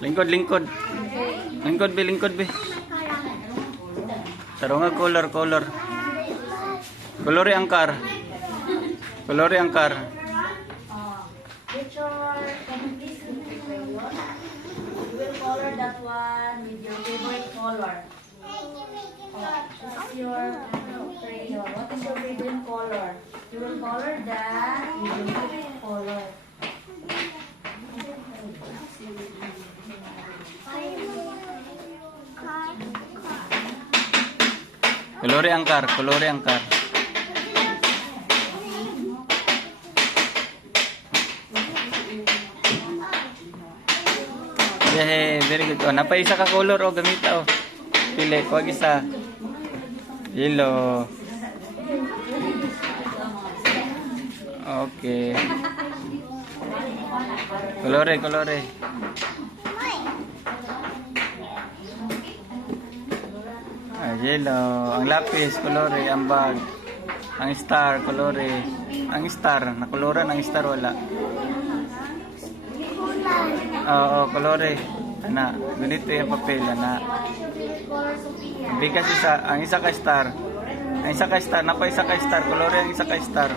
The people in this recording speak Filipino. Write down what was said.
Lingkod, lingkod. Lingkod, be, lingkod, be. Sarunga color, color. Colori angkar. Colori angkar. Picture, can you please give me crayon? You will color that one with your favorite color. This is your crayon. What is your favorite color? You will color that with your favorite color. Colori angkar, colori angkar. Yeah, very good. Oh, napaisa ka color oh, gamita oh. Pili, kuwag isa. Yellow. Okay. Colore, colore. Ah, yellow. Ang lapis, colore. Ang bag. Ang star, colore. Ang star. Nakoloran ang star, wala. Oo, colore. Ana, ganito yung papel, ana. Bigas isa, ang isa ka star. Ang isa ka star, napa isa ka star, colore ang isa ka star.